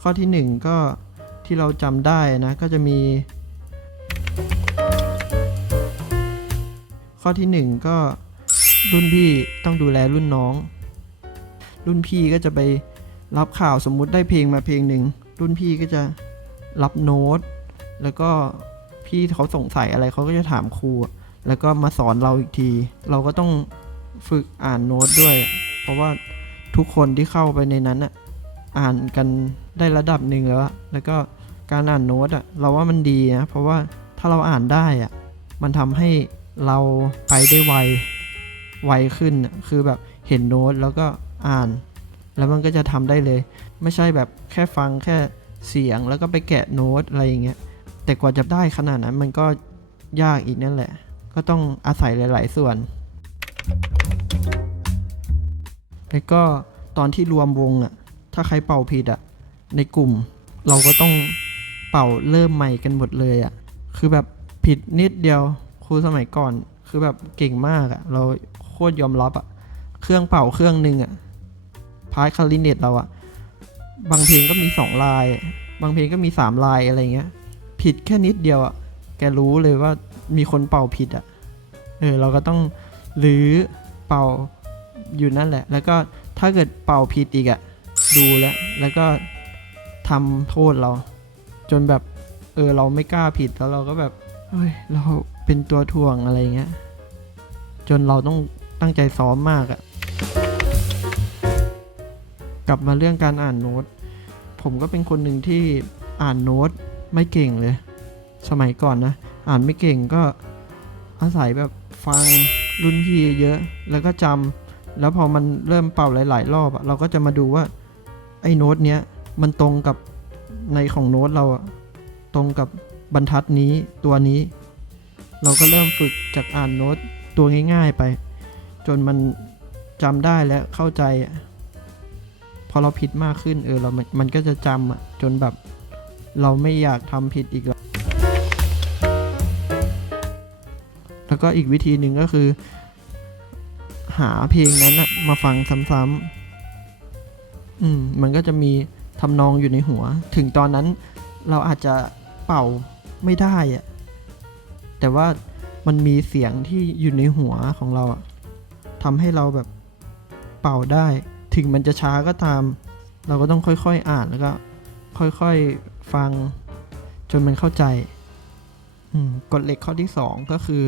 ข้อที่หนึ่งก็ที่เราจำได้นะก็จะมี ข้อที่หนึ่งก็รุ่นพี่ต้องดูแลรุ่นน้อง รุ่นพี่ก็จะไปรับข่าวสมมุติได้เพลงมาเพลงหนึ่งรุ่นพี่ก็จะรับโน้ต แล้วก็พี่เขาสงสัยอะไรเขาก็จะถามครูแล้วก็มาสอนเราอีกที เราก็ต้องฝึกอ่านโน้ตด้วย เพราะว่าทุกคนที่เข้าไปในนั้นอะอ่านกัน ได้ระดับหนึ่งแล้วอะแล้วก็การอ่านโน้ตอะเราว่ามันดีนะ เพราะว่าถ้าเราอ่านได้อะมันทำให้เราไปได้ไว ไวขึ้น คือแบบเห็นโน้ตแล้วก็อ่าน แล้วมันก็จะทำได้เลย ไม่ใช่แบบแค่ฟังแค่เสียงแล้วก็ไปแกะโน้ตอะไรอย่างเงี้ย แต่กว่าจะได้ขนาดนั้นมันก็ยากอีกนั่นแหละ ก็ต้องอาศัยหลาย ๆ ส่วน แล้วก็ตอนที่รวมวงอะ ถ้าใครเป่าผิดอะ ในกลุ่ม เราก็ต้องเป่าเริ่มใหม่กันหมดเลยอะคือแบบผิดนิดเดียวครูสมัยก่อน คือแบบเก่งมากอะ เราโคตรยอมรับอะเครื่องเป่าเครื่องหนึ่งอะพาร์ทคาริเนตเราอะบางเพลงก็มีสองลาย บางเพลงก็มีสามลายอะไรเงี้ย ผิดแค่นิดเดียวอะ่ะแกรู้เลยว่ามีคนเป่าผิดอะ่ะเออเราก็ต้องหรือเป่าอยู่นั่นแหละ แล้วก็ถ้าเกิดเป่าผิดอีกอะ่ะดูแล้ว แล้วก็ ทำโทษเรา จนแบบเออเราไม่กล้าผิดแล้วเราก็แบบเฮ้ยเราเป็นตัวถ่วงอะไรเงี้ยจนเราต้องตั้งใจซ้อมมากอะกลับมาเรื่องการอ่านโน้ต ผมก็เป็นคนหนึ่งที่อ่านโน้ตไม่เก่งเลย สมัยก่อนนะ อ่านไม่เก่งก็อาศัยแบบฟังรุ่นพี่เยอะ แล้วก็จำแล้วพอมันเริ่มเป่าหลาย ๆ รอบอะเราก็จะมาดูว่าไอ้โน้ตเนี้ย มันตรงกับในของโน้ตเราอะตรงกับบรรทัดนี้ตัวนี้ เราก็เริ่มฝึกจากอ่านโน้ตตัวง่าย ๆไป จนมันจำได้และเข้าใจพอเราผิดมากขึ้นเออเรา มันมันก็จะจำอะจนแบบเราไม่อยากทำผิดอีกแล้ว แล้วก็อีกวิธีหนึ่งก็คือ หาเพลงนั้นอะมาฟังซ้ำๆอืมมันก็จะมี ทำนองอยู่ในหัว ถึงตอนนั้นเราอาจจะเป่าไม่ได้อะแต่ว่ามันมีเสียงที่อยู่ในหัวของเราอะทำให้เราแบบเป่าได้ ถึงมันจะช้าก็ตาม เราก็ต้องค่อยๆอ่านแล้วก็ ค่อยๆฟัง จนมันเข้าใจกฎเหล็กข้อที่สองก็คือ